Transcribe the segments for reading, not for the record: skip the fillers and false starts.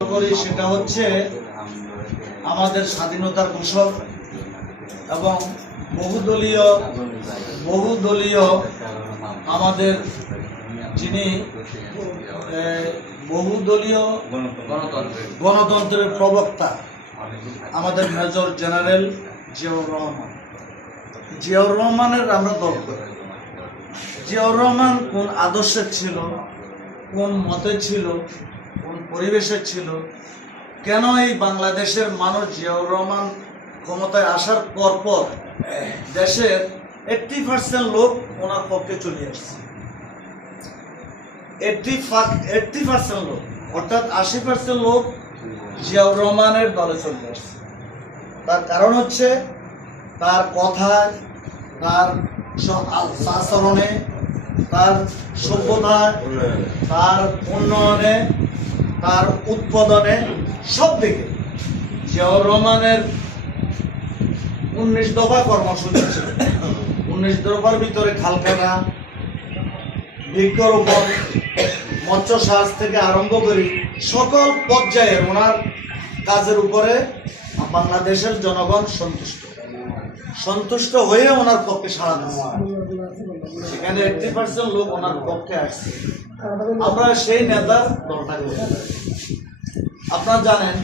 করি সেটা হচ্ছে আমাদের স্বাধীনতার ঘোষক এবং বহুদলীয় আমাদের যিনি বহুদলীয় গণতন্ত্রের প্রবক্তা আমাদের মেজর জেনারেল জিয়াউর রহমানের আমরা দল করি। জিয়াউর রহমান কোন আদর্শের ছিল, কোন মতে ছিল, কোন পরিবেশের ছিল, কেন এই বাংলাদেশের মানুষ জিয়াউর রহমান ক্ষমতায় আসার পর দেশের 80% লোক ওনার পক্ষে চলে আসছে। 80% লোক অর্থাৎ 80% লোক জিয়াউর রহমানের দলে চলে আসছে। তার কারণ হচ্ছে তার কথায়, তার আচরণে, তার সভ্যতায়, তার উন্নয়নে, তার উৎপাদনে, সব দিকে জিয়াউর রহমানের 19 দফা কর্মসূচি ছিল। 19 দফার ভিতরে খালকাটা, বৃক্ষরোপণ, মৎস্য চাষ থেকে আরম্ভ করে সকল পর্যায়ে ওনার কাজের উপরে বাংলাদেশের জনগণ সন্তুষ্ট হয়ে ওনার পক্ষে সাড়া দিচ্ছে। সেখানে 80% লোক ওনার পক্ষে আসছে। আমরা সেই নেতার দলটা করি। আপনারা জানেন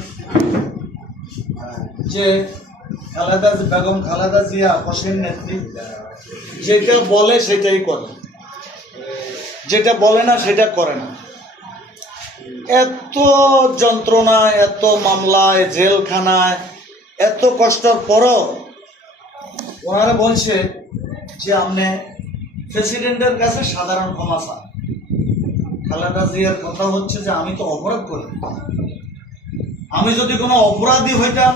যে বেগম খালেদা জিয়া অসীম নেত্রী, যেটা বলে সেটাই করে, যেটা বলে না সেটা করে না। এত যন্ত্রণা, এত মামলায়, জেলখানায়, এত কষ্টের পরও ওনারা বলছে যে আপনি প্রেসিডেন্টের কাছে সাধারণ ক্ষমা চান। খালেদা জিয়ার কথা হচ্ছে যে আমি তো অপরাধ করি, আমি যদি কোনো অপরাধী হইতাম,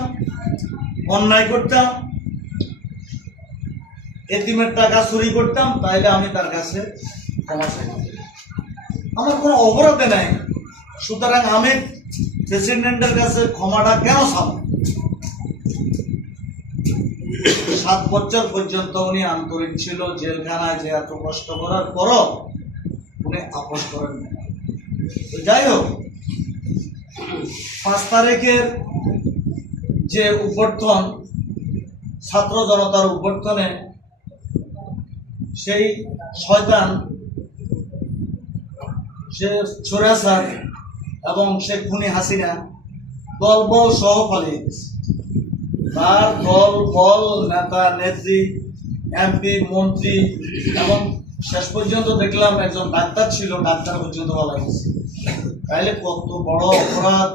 অন্যায় করতাম, এতিমের টাকা চুরি করতাম, তাইলে আমি তার কাছে ক্ষমা চাইতাম। আমার কোনো অপরাধে নাই, সুতরাং আমি প্রেসিডেন্টের কাছে ক্ষমাটা কেন চাব? 7 বছর পর্যন্ত উনি আন্তরিক ছিল। জেলখানায় যে এত কষ্ট করার পরও উনি আপোষ করেন না। যাই হোক, 5 তারিখের যে অভ্যর্থন, ছাত্র জনতার অভ্যর্থনে সেই শয়তান, সে চোরাচার এবং সে খুনি হাসিনা দলবল সহ পালিয়ে গেছে। তার দল নেতা নেত্রী, এমপি, মন্ত্রী এবং শেষ পর্যন্ত দেখলাম একজন ডাক্তার ছিল, ডাক্তার পর্যন্ত বলা গেছে। তাইলে কত বড় অপরাধ